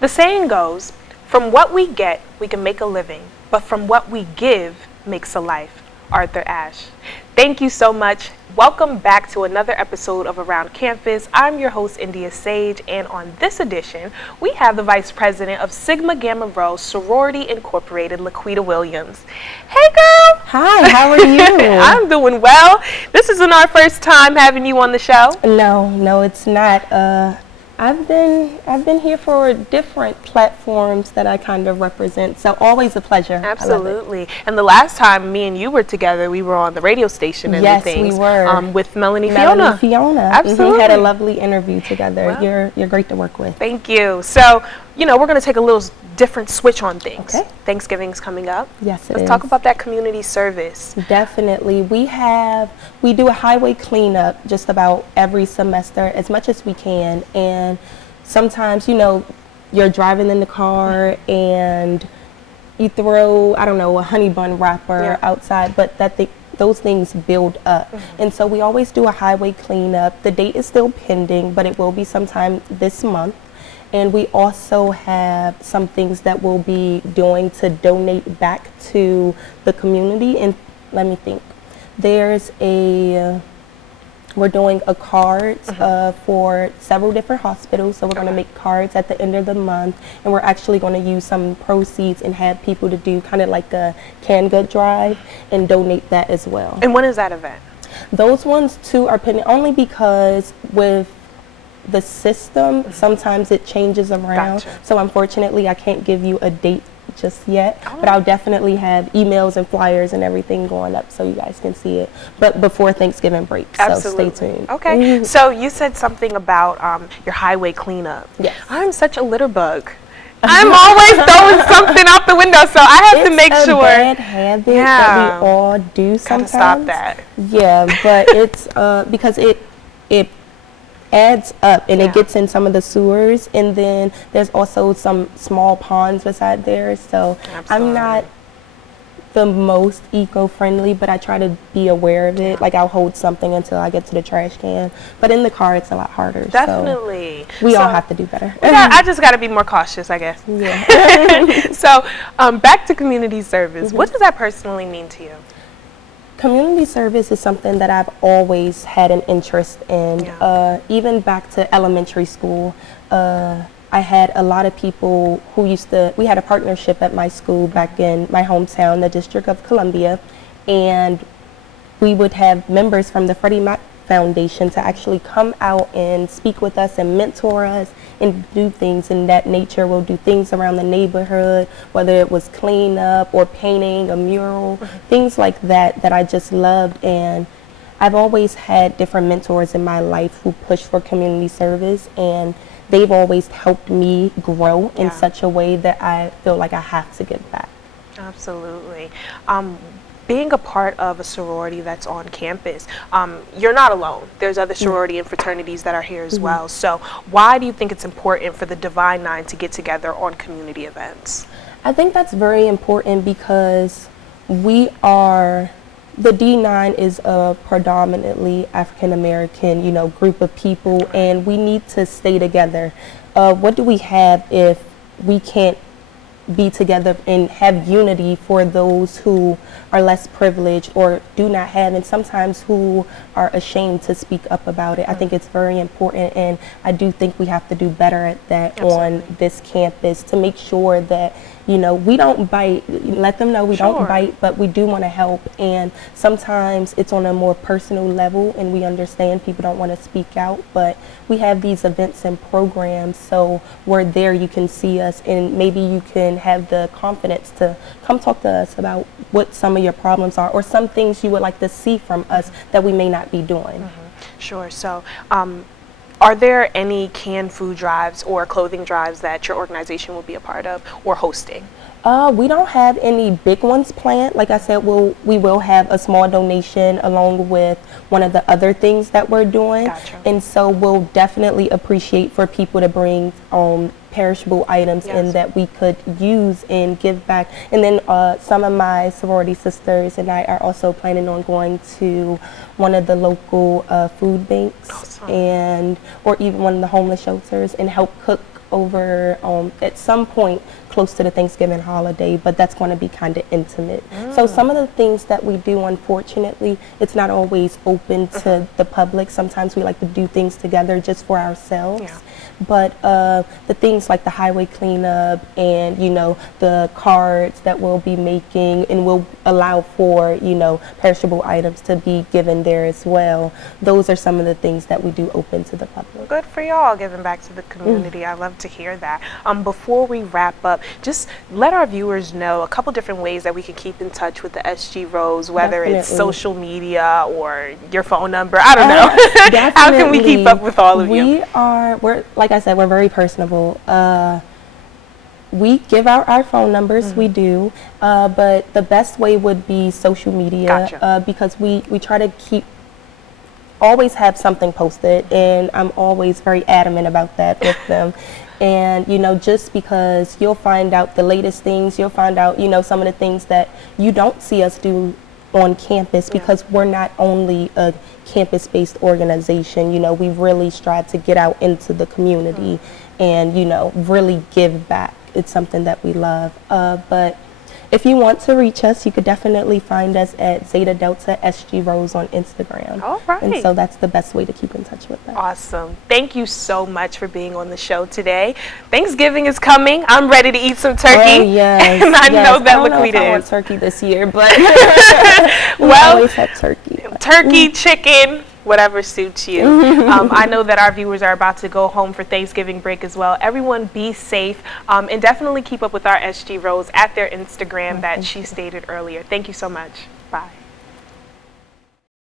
The saying goes, from what we get, we can make a living, but from what we give makes a life. Arthur Ashe. Thank you so much. Welcome back to another episode of Around Campus. I'm your host, India Sage, and on this edition, we have the Vice President of Sigma Gamma Rho Sorority Incorporated, Laquita Williams. Hey, girl. Hi, how are you? I'm doing well. This isn't our first time having you on the show. No, it's not. I've been here for different platforms that I kind of represent, so always a pleasure. Absolutely. And the last time me and you were together, we were on the radio station and yes, things. we were. With Melanie Fiona. Absolutely. We had a lovely interview together. Well, you're great to work with. Thank you. So, we're going to take a little different switch on things. Okay. Thanksgiving's coming up. Yes, Let's talk about that community service. Definitely. We do a highway cleanup just about every semester as much as we can. And sometimes, you're driving in the car and you throw, a honey bun wrapper outside, but those things build up. Mm-hmm. And so we always do a highway cleanup. The date is still pending, but it will be sometime this month. And we also have some things that we'll be doing to donate back to the community. And let me think. We're doing a card for several different hospitals. So we're going to make cards at the end of the month. And we're actually going to use some proceeds and have people to do kind of like a canned good drive and donate that as well. And when is that event? Those ones too are pending only because with the system, sometimes it changes around. Gotcha. So unfortunately, I can't give you a date just yet, but I'll definitely have emails and flyers and everything going up so you guys can see it. But before Thanksgiving break, Absolutely. So stay tuned. Okay, so you said something about your highway cleanup. Yes. I'm such a litter bug. I'm always throwing something out the window, so I have to make sure. It's a bad habit that we all do sometimes. Gotta stop that. Yeah, but it's because it adds up and it gets in some of the sewers, and then there's also some small ponds beside there. So I'm not the most eco-friendly, but I try to be aware of it. Like I'll hold something until I get to the trash can, but in the car it's a lot harder. Definitely. So we all have to do better. I just got to be more cautious, I guess. Yeah. So back to community service. What does that personally mean to you? Community service is something that I've always had an interest in. Even back to elementary school, I had a lot of people who we had a partnership at my school back in my hometown, the District of Columbia, and we would have members from the Freddie Mac Foundation to actually come out and speak with us and mentor us and do things in that nature. We'll do things around the neighborhood, whether it was cleanup or painting a mural, things like that I just loved. And I've always had different mentors in my life who push for community service, and they've always helped me grow in such a way that I feel like I have to give back. Absolutely. Being a part of a sorority that's on campus, you're not alone. There's other sorority and fraternities that are here as well. So why do you think it's important for the Divine Nine to get together on community events? I think that's very important because the D9 is a predominantly African American, group of people, and we need to stay together. What do we have if we can't be together and have unity for those who are less privileged or do not have, and sometimes who are ashamed to speak up about it? I think it's very important, and I do think we have to do better at that on this campus to make sure that we don't bite. Let them know we don't bite, but we do want to help. And sometimes it's on a more personal level, and we understand people don't want to speak out, but we have these events and programs, so we're there, you can see us, and maybe you can have the confidence to come talk to us about what some of your problems are or some things you would like to see from us that we may not be doing. Sure. So are there any canned food drives or clothing drives that your organization will be a part of or hosting? We don't have any big ones planned. Like I said, we will have a small donation along with one of the other things that we're doing. Gotcha. And so we'll definitely appreciate for people to bring perishable items in that we could use and give back. And then some of my sorority sisters and I are also planning on going to one of the local food banks or even one of the homeless shelters and help cook over at some point close to the Thanksgiving holiday, but that's going to be kind of intimate. So some of the things that we do, unfortunately, it's not always open to the public. Sometimes we like to do things together just for ourselves. But the things like the highway cleanup and, you know, the cards that we'll be making, and we'll allow for, you know, perishable items to be given there as well. Those are some of the things that we do open to the public. Good for y'all giving back to the community. I love to hear that. Before we wrap up, just let our viewers know a couple different ways that we can keep in touch with the SG Rose, whether it's social media or your phone number. I don't know. How can we keep up with all of you? We're like I said, we're very personable. We give out our phone numbers, we do, but the best way would be social media, because we try to always have something posted, and I'm always very adamant about that with them. And, you know, just because you'll find out the latest things, you'll find out, you know, some of the things that you don't see us do on campus, because we're not only a campus-based organization. You know, we really strive to get out into the community and, you know, really give back. It's something that we love. But if you want to reach us, you could definitely find us at Zeta Delta SG Rose on Instagram. All right. And so that's the best way to keep in touch with us. Awesome. Thank you so much for being on the show today. Thanksgiving is coming. I'm ready to eat some turkey. Oh, yes. And I know that Laquita is. I want turkey this year, but we well, always have turkey. Turkey, chicken, whatever suits you. I know that our viewers are about to go home for Thanksgiving break as well. Everyone be safe, and definitely keep up with our SG Rose at their Instagram that she stated earlier. Thank you so much. Bye.